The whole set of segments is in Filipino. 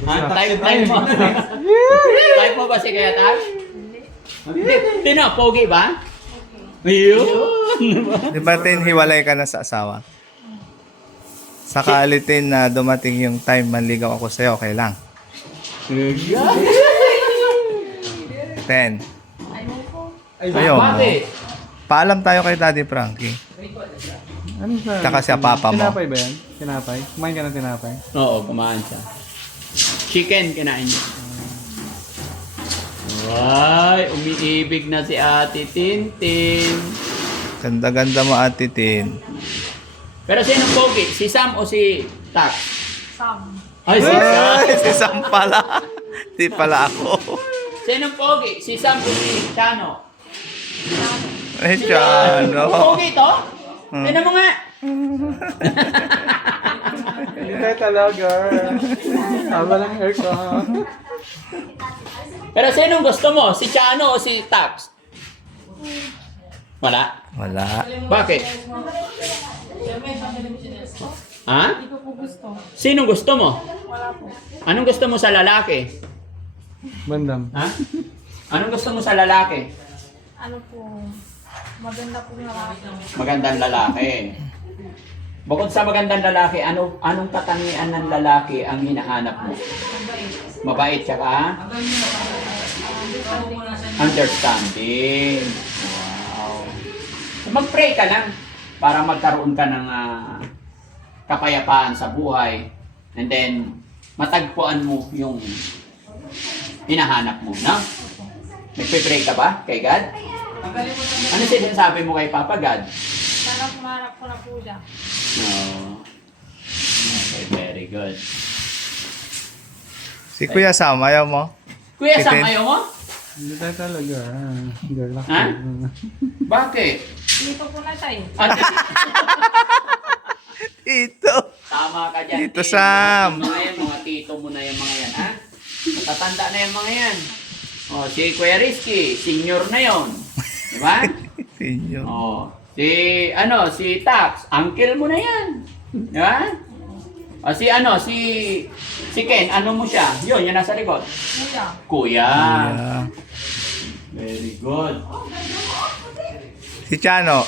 Type mo. Type mo ba si Kuya Tash? Hindi. Tino, pogi ba? Yun. Di ba tin, hiwalay ka na sa asawa? Sakali tin na dumating yung time manligaw ako sa'yo, okay lang. Ten. Ayaw mo. Bakit? Paalam tayo kay Daddy Frankie. Ano sa... Tsaka si papa mo. Tinapay ba yan? Tinapay? Kumain ka ng tinapay? Oo, kumain siya. Chicken, kinain niya. Ay, umiibig na si Ate Tintin. Ganda-ganda mo, Ate Tin. Pero sino pogi? Si Sam o si Tak? Sam. Ay, si Sam. Ay, si Sam pala. Di pala ako. Sino pogi? Si Sam o si Chano? Ay, Chano. Pogi to? Tignan mo nga. Hindi talaga. Tama lang hair ko. Pero sinong gusto mo? Si Chano o si Tax? Wala? Wala. Bakit? Ha? Hindi ko po gusto. Sinong gusto mo? Wala po. Anong gusto mo sa lalaki? Bandam. Ha? Anong gusto mo sa lalaki? Ano po, maganda po lalaki. Magandang lalaki. Bukod sa magandang lalaki, anong katangian ng lalaki ang hinahanap mo? Mabait tsaka understanding. Wow. Mag-pray ka lang para magkaroon ka ng kapayapaan sa buhay. And then, matagpuan mo yung hinahanap mo, no? Nagpe-pray ka ba kay God? Ano sinasabi mo kay Papa God? Sana pumarap ko na po siya. Oh. Okay, very good. Si Kuya Sam, ayaw mo? Kuya Sam, Titin? ayaw mo? Hindi tayo talaga. Girl ako. Ha? Bakit? Dito po na siya eh. Ito. Tama ka dyan. Tito eh. Sam. Yung mga yan, mga tito mo na yung mga yan, ha? Matatanda na yung mga yan. O, si Kuya Rizky, senior na yon, di ba? Sinyo. O, si Tax, uncle mo na yan. Di ba? O, si Ken, ano mo siya? Yun, yung nasa likod. Kuya. Kuya. Yeah. Very good. Si Chano.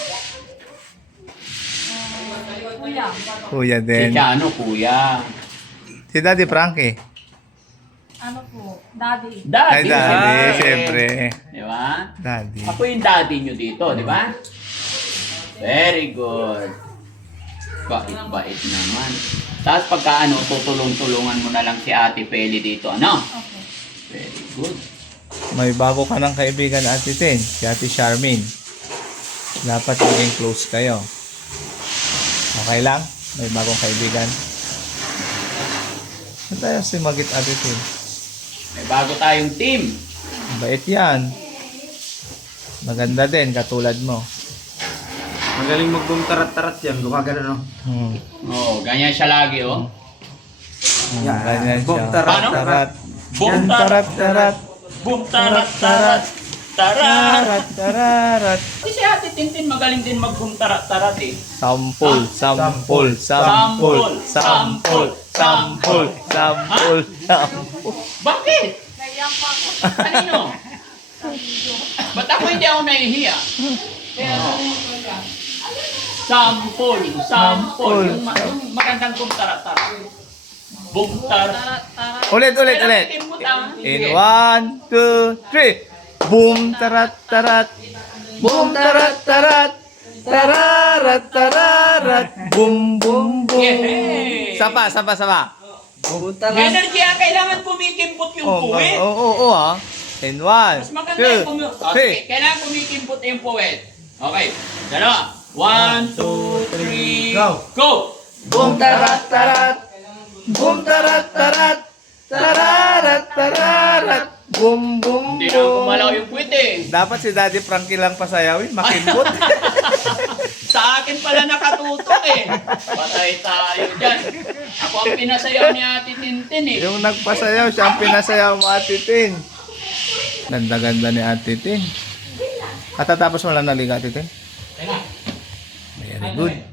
Kuya. Kuya Si din. Chano, kuya. Si Daddy Frankie. Ano po, daddy. Ay, Daddy. Daddy, eh. siyempre. Di ba? Daddy. Ako yung daddy nyo dito, di ba? Very good. Bait naman. Tapos pagka tutulong-tulungan mo na lang si Ate Peli dito, ano? Okay. Very good. May bago ka ng kaibigan, Ate Tin. Si Ate Charmaine. Dapat maging close kayo. Okay lang? May bagong kaibigan. Ano tayo si Magit, Ate Tin? May bago tayong team. Bait yan. Maganda din, katulad mo. Magaling magbumtarat-tarat yan. Gumagano, no? Oo, ganyan siya lagi, oh. Ganyan siya. Bumtarat-tarat. Boom, Tarat, tarat. boom, tarat, tarat. Tarat. Tarat, tararat. Uy, si Ate Tintin magaling din mag-boom, tarat, tarat, eh. Sampol, sampol, sampol, sampol, sampol, sampol, sampol. Bakit? Naiyak pa ako. Kanino? Ba't ako hindi ako nahihiya? Sampol, sampol. Yung magandang boom, tarat, tarat. Boom, tarat. Tarat, tarat. Ulit, ulit, Kailan ulit. titin mo, ta? In Sige. 1, 2, 3. Boom, tarat, tarat. Boom, tarat, tarat. Tararat, tararat. Boom, boom, boom. Yehey! Sapa, sapa, sapa. Energy kailangan kumikimpot yung puwet. Oo, ah. In 1, Mas maganda yung 2, okay, kailangan kumikimpot yung puwet. Okay, dalawa. 1, 2, 3, go! Boom, tarat, tarat. Boom, tarat, tarat. Tararat, tararat. Boom, boom, Hindi na boom. kumalaw yung puwet eh. Dapat si Daddy Frankie lang pasayawin, makimbot. Sa akin pala nakatutok eh. Patay tayo dyan. Ako ang pinasayaw ni Ate Tintin eh. Yung nagpasayaw, siya ang pinasayaw mo, Ate Tin. Ganda-ganda ni Ate Tin. Katatapos mo lang naliga, Ate Tin? Very good.